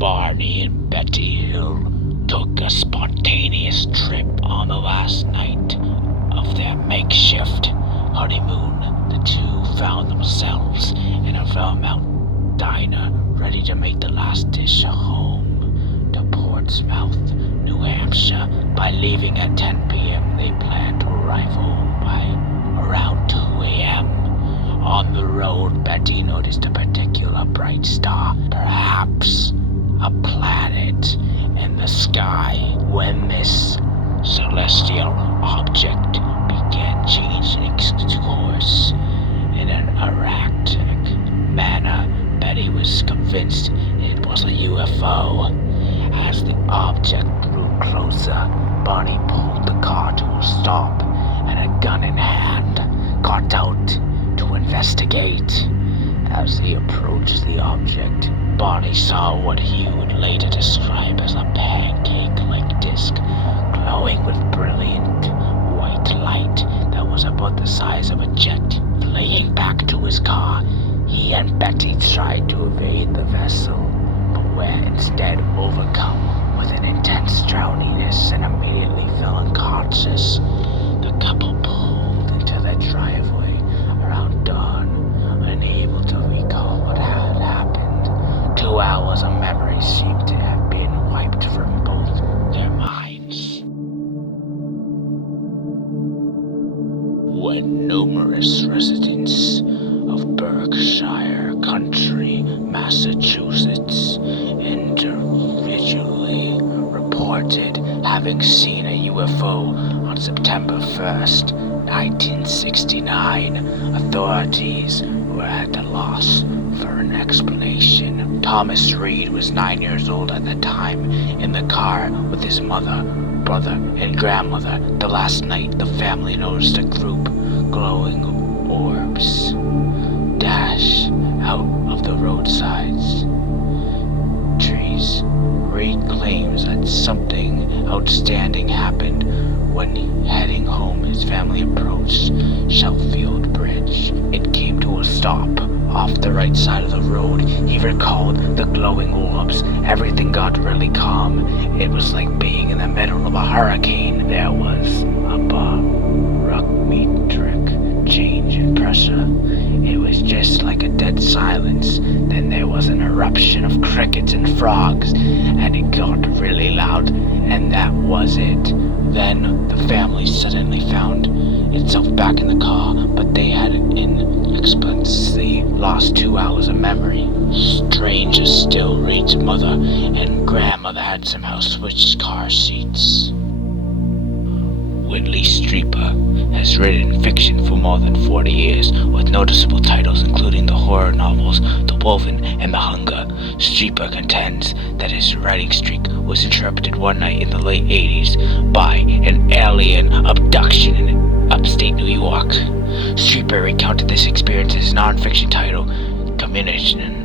Barney and Betty Hill took a spontaneous trip on the last night of their makeshift honeymoon. The two found themselves in a Vermont diner, ready to make the last dish home to Portsmouth, New Hampshire. By leaving at 10 p.m., they planned to arrive home by around 2 a.m. On the road, Betty noticed a particular bright star, perhaps a planet in the sky. When this celestial object began changing its course in an erratic manner, Betty was convinced it was a UFO. As the object grew closer, Barney pulled the car to a stop and, a gun in hand, got out to investigate. As he approached the object, Barney saw what he would later describe as a pancake-like disc, glowing with brilliant white light that was about the size of a jet. Fleeing back to his car, he and Betty tried to evade the vessel, but were instead overcome with an intense drowsiness and immediately fell unconscious. The couple pulled into their driveway around dawn, unable to recall what had happened. 2 hours of memory seemed to have been wiped from both their minds. When numerous residents of Berkshire Country, Massachusetts, individually reported having seen a UFO on September 1st, 1969, authorities were at a loss for an explanation. Thomas Reed was 9 years old at the time, in the car with his mother, brother, and grandmother. The last night, the family noticed a group glowing orbs dash out of the roadsides trees. Reed claims that something outstanding happened when heading home. His family approached Sheffield Bridge. It came to a stop off the right side of the road. He recalled the glowing orbs. Everything got really calm. It was like being in the middle of a hurricane. There was a barometric change in pressure. It was just like a dead silence. Then there was an eruption of crickets and frogs, and it got really loud, and that was it. Then the family suddenly found itself back in the car, but they had inexplicably lost 2 hours of memory. Stranger still, Reed's mother and grandmother had somehow switched car seats. Whitley Strieber has written fiction for more than 40 years, with noticeable titles including the horror novels The Woven and The Hunger. Strieber contends that his writing streak was interrupted one night in the late 80s by an alien abduction in upstate New York. Strieber recounted this experience in his non-fiction title, Communion.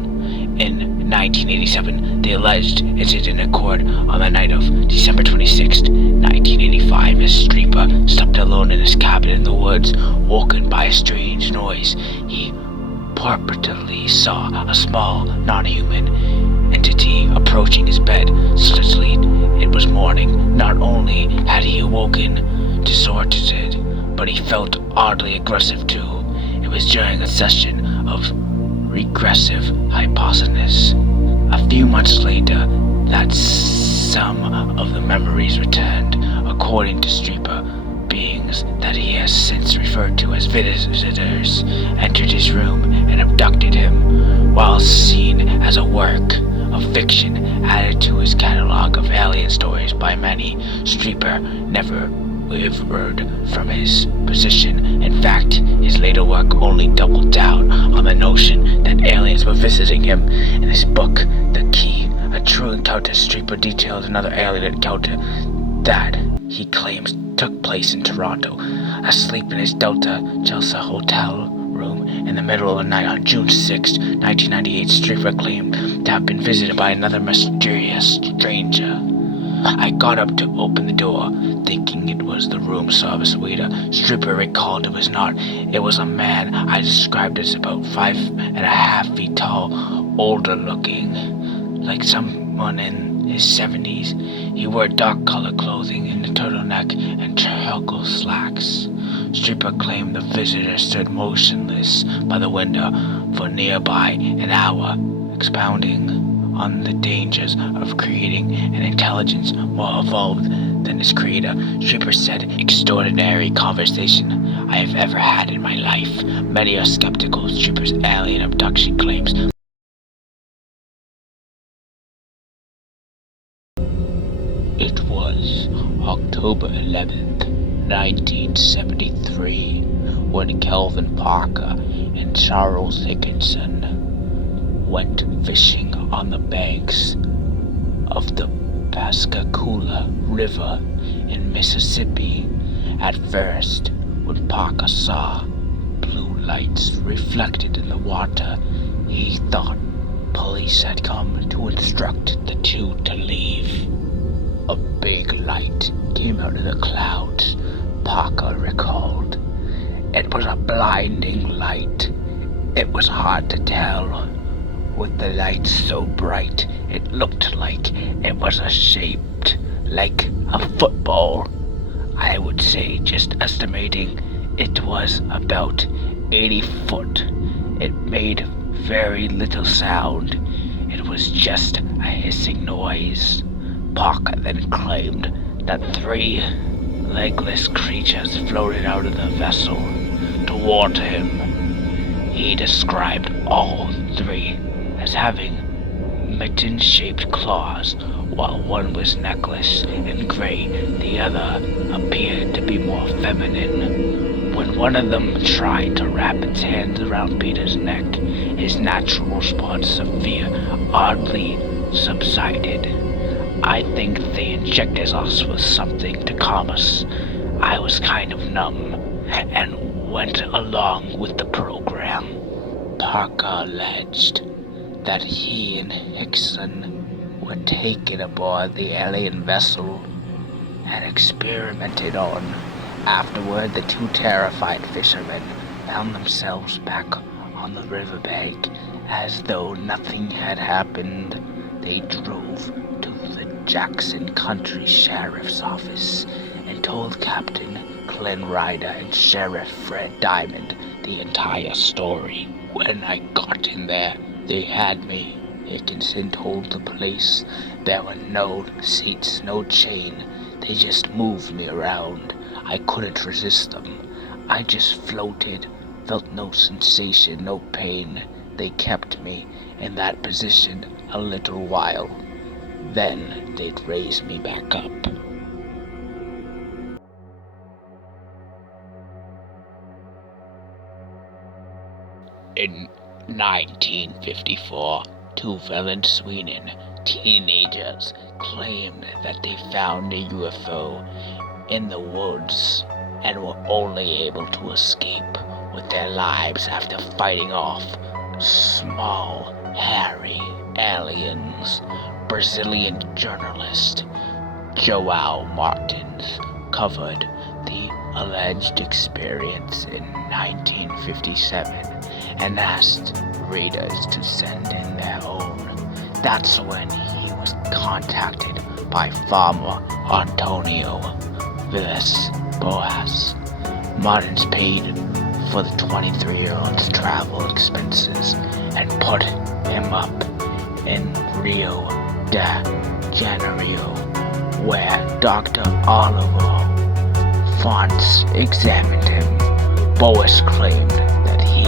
In 1987, the alleged incident occurred on the night of December 26, 1985, as Strieber slept alone in his cabin in the woods. Woken by a strange noise, he purportedly saw a small, non-human entity approaching his bed. Suddenly, it was morning. Not only had he awoken disoriented, but he felt oddly aggressive too. It was during a session of regressive hypothesis. A few months later, that some of the memories returned. According to Strieber, beings that he has since referred to as visitors entered his room and abducted him. While seen as a work of fiction added to his catalog of alien stories by many, Strieber never wavered from his position. In fact, his later work only doubled down on the notion that aliens were visiting him. In his book, The Key, A True Encounter, Strieber detailed another alien encounter that he claims took place in Toronto. Asleep in his Delta Chelsea hotel room in the middle of the night on June 6, 1998, Strieber claimed to have been visited by another mysterious stranger. I got up to open the door, thinking it was the room service waiter. Strieber recalled it was not. It was a man I described as about 5.5 feet tall, older looking, like some one in his 70s. He wore dark-colored clothing and a turtleneck and charcoal slacks. Stripper claimed the visitor stood motionless by the window for nearby an hour, expounding on the dangers of creating an intelligence more evolved than its creator. Stripper said, "Extraordinary conversation I have ever had in my life. Many are skeptical of Stripper's alien abduction claims." It was October 11th, 1973, when Kelvin Parker and Charles Higginson went fishing on the banks of the Pascagoula River in Mississippi. At first, when Parker saw blue lights reflected in the water, he thought police had come to instruct the two to leave. A big light came out of the clouds, Parker recalled. It was a blinding light. It was hard to tell. With the lights so bright, it looked like it was shaped like a football. I would say, just estimating, it was about 80 foot. It made very little sound. It was just a hissing noise. Parker then claimed that 3 legless creatures floated out of the vessel toward him. He described all 3 as having mitten-shaped claws. While one was necklace and gray, the other appeared to be more feminine. When one of them tried to wrap its hands around Peter's neck, his natural response of fear oddly subsided. I think they injected us with something to calm us. I was kind of numb and went along with the program. Parker alleged that he and Hickson were taken aboard the alien vessel and experimented on. Afterward, the 2 terrified fishermen found themselves back on the riverbank as though nothing had happened. They drove to the Jackson County Sheriff's Office and told Captain Glenn Ryder and Sheriff Fred Diamond the entire story. When I got in there, they had me, Hickinson told the police. There were no seats, no chain. They just moved me around. I couldn't resist them. I just floated, felt no sensation, no pain. They kept me in that position a little while. Then they'd raise me back up. In 1954, 2 Venezuelan teenagers claimed that they found a UFO in the woods and were only able to escape with their lives after fighting off small, hairy aliens. Brazilian journalist João Martins covered the alleged experience in 1957 and asked readers to send in their own. That's when he was contacted by farmer Antonio Villas Boas. Martins paid for the 23-year-old's travel expenses and put him up in Rio de Janeiro, where Dr. Oliver Fontes examined him. Boas claimed that he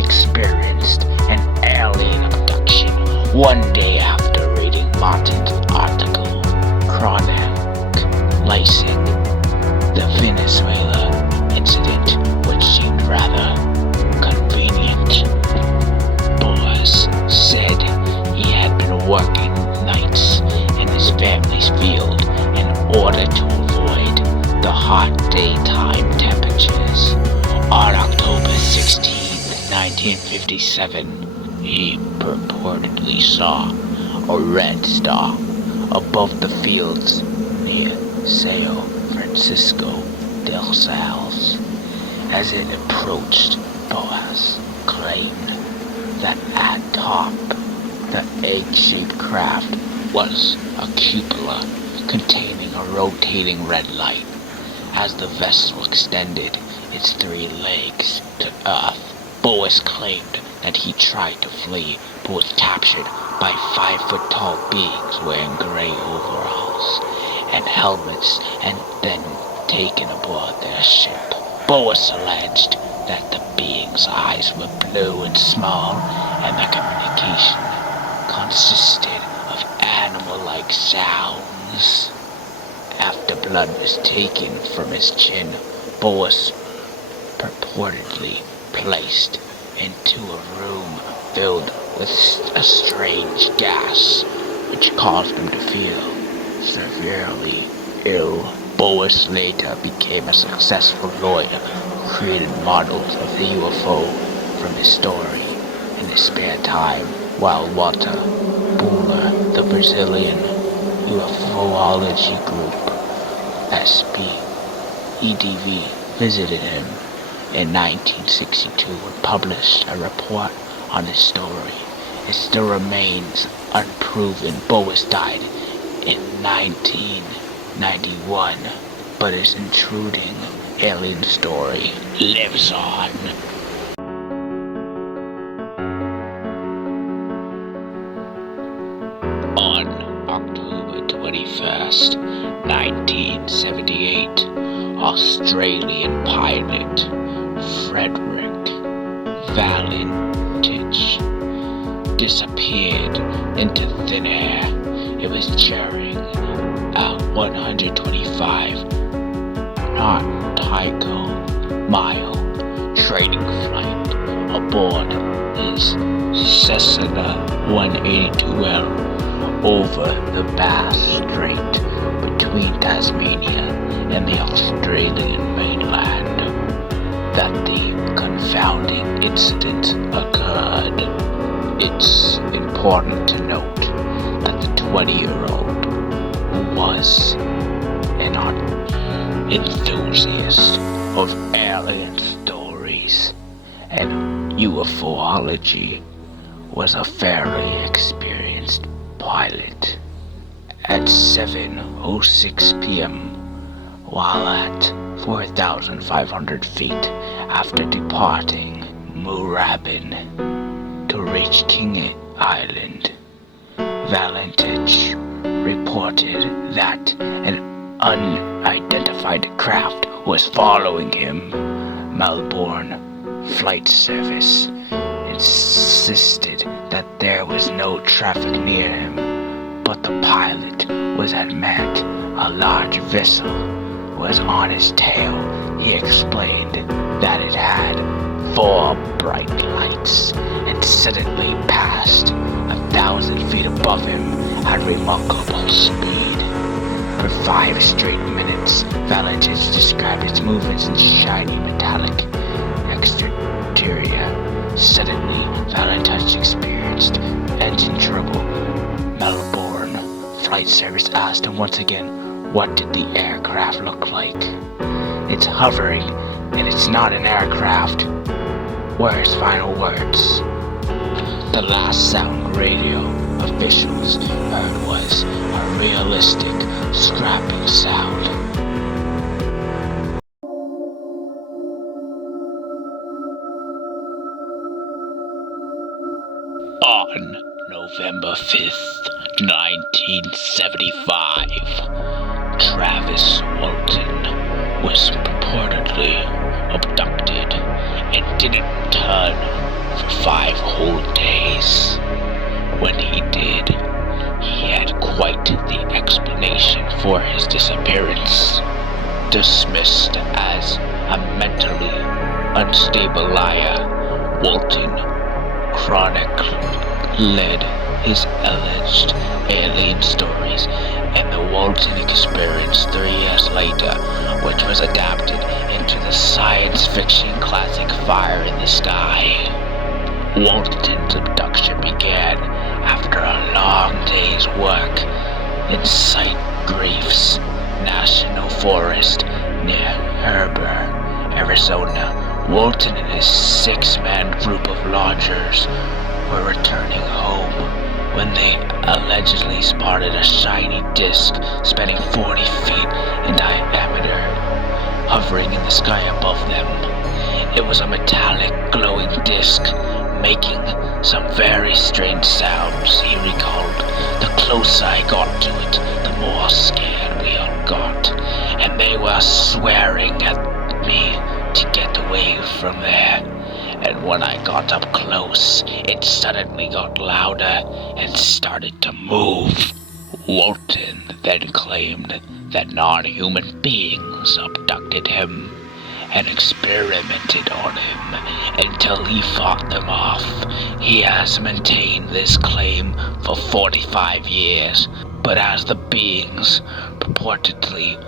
experienced an alien abduction one day after reading Martin's article chronicling the Venezuela incident, which seemed rather convenient. Boas said he had been working nights in his family's field in order to avoid the hot daytime temperatures. On October 16, 1957, he purportedly saw a red star above the fields near Sao Francisco del Sales. As it approached, Boas claimed that at top The egg-shaped craft was a cupola containing a rotating red light. As the vessel extended its 3 legs to Earth, Boas claimed that he tried to flee but was captured by 5-foot-tall beings wearing gray overalls and helmets and then taken aboard their ship. Boas alleged that the beings' eyes were blue and small, and their communication consisted of animal-like sounds. After blood was taken from his chin, Boas purportedly placed into a room filled with a strange gas, which caused him to feel severely ill. Boas later became a successful lawyer who created models of the UFO from his story in his spare time, while Walter Buller, the Brazilian UFOlogy group SPEDV, visited him in 1962 and published a report on his story. It still remains unproven. Boas died in 1991, but his intruding alien story lives on. On October 21st, 1978, Australian pilot Frederick Valentich disappeared into thin air. It was during a 125 nautical mile training flight aboard his Cessna 182L over the Bass Strait between Tasmania and the Australian mainland that the confounding incident occurred. It's important to note that the 20-year-old, who was an enthusiast of alien stories and UFOlogy, was a fairly experienced pilot. At 7:06 p.m., while at 4,500 feet after departing Moorabbin to reach King Island, Valentich reported that an unidentified craft was following him. Melbourne Flight Service insisted that there was no traffic near him, but the pilot was adamant a large vessel was on his tail. He explained that it had 4 bright lights and suddenly passed 1,000 feet above him at remarkable speed. For 5 straight minutes, Valentich described its movements in shiny metallic exterior. Suddenly, Valentich experienced engine trouble. Melbourne Flight Service asked him once again, what did the aircraft look like? It's hovering, and it's not an aircraft, were his final words. The last sound radio officials heard was a realistic scrapping sound. On November 5th, 1975, Travis Walton was purportedly abducted and didn't return for 5 whole days. When he did, he had quite the explanation for his disappearance. Dismissed as a mentally unstable liar, Walton chronicled his alleged alien stories and the Walton Experience 3 years later, which was adapted into the science fiction classic Fire in the Sky. Walton's abduction began after a long day's work in Site-Griefs National Forest near Heber, Arizona. Walton and his 6-man group of lodgers were returning home when they allegedly spotted a shiny disc spanning 40 feet in diameter, hovering in the sky above them. It was a metallic, glowing disc, making some very strange sounds, he recalled. The closer I got to it, the more scared we all got, and they were swearing at me to get away from there. And when I got up close, it suddenly got louder and started to move. Walton then claimed that non-human beings abducted him and experimented on him until he fought them off. He has maintained this claim for 45 years, but as the beings purportedly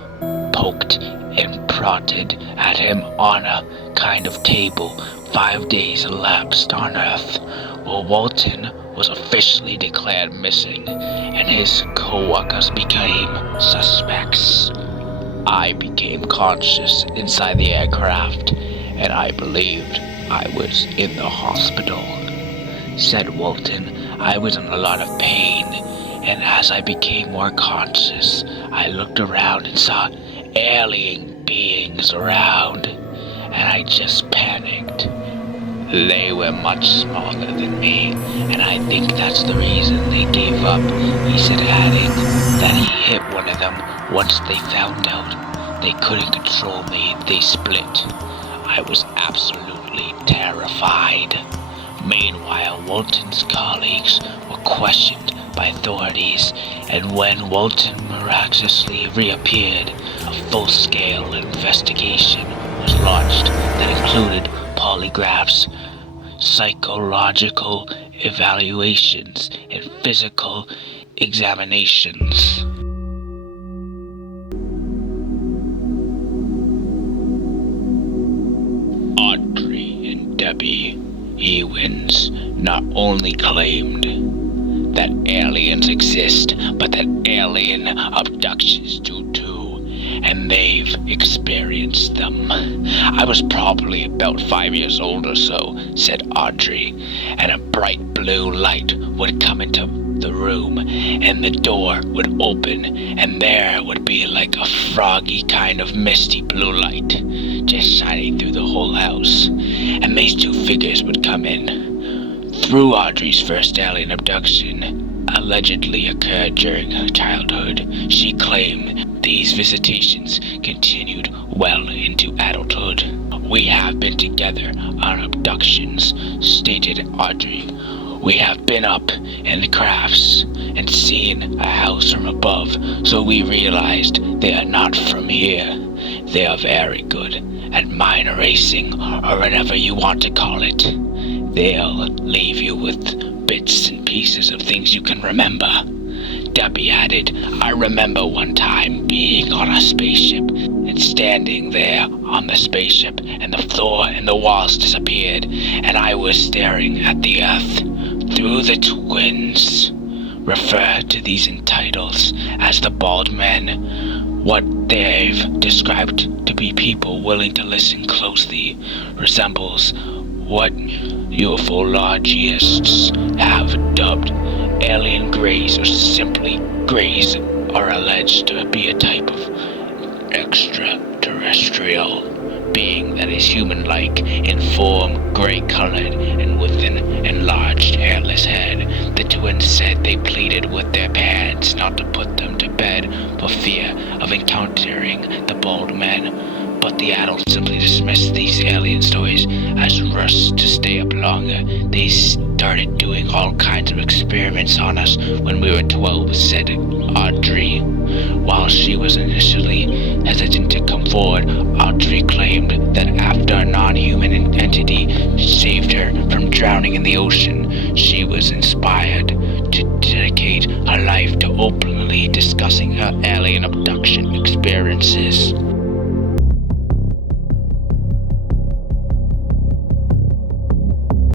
poked and prodded at him on a kind of table, 5 days elapsed on Earth, where Walton was officially declared missing, and his co-workers became suspects. I became conscious inside the aircraft, and I believed I was in the hospital, said Walton. I was in a lot of pain, and as I became more conscious, I looked around and saw alien beings around, and I just panicked. They were much smaller than me, and I think that's the reason they gave up, he said, adding that he hit one of them once they found out they couldn't control me. They split. I was absolutely terrified. Meanwhile, Walton's colleagues were questioned by authorities, and when Walton miraculously reappeared, a full-scale investigation was launched that included polygraphs, psychological evaluations, and physical examinations. Audrey and Debbie Ewins not only claimed that aliens exist, but that alien abductions do too, and they've experienced them. I was probably about 5 years old or so, said Audrey, and a bright blue light would come into the room, and the door would open, and there would be like a froggy kind of misty blue light just shining through the whole house, and these two figures would come in. Through Audrey's first alien abduction allegedly occurred during her childhood, she claimed these visitations continued well into adulthood. We have been together on abductions, stated Audrey. We have been up in the crafts and seen a house from above, so we realized they are not from here. They are very good at mind erasing, or whatever you want to call it. They'll leave you with bits and pieces of things you can remember. Debbie added, I remember one time being on a spaceship and standing there on the spaceship, and the floor and the walls disappeared, and I was staring at the Earth. Through the twins refer to these entitles as the bald men. What they've described to be people willing to listen closely resembles what ufologists have dubbed alien greys, or simply greys, are alleged to be a type of extraterrestrial being that is human-like in form, gray-colored, and with an enlarged hairless head. The twins said they pleaded with their parents not to put them to bed for fear of encountering the bald men, but the adults simply dismissed these alien stories as rushed to stay up longer. They started doing all kinds of experiments on us when we were 12, said Audrey. While she was initially hesitant to come forward, Audrey claimed that after a non-human entity saved her from drowning in the ocean, she was inspired to dedicate her life to openly discussing her alien abduction experiences.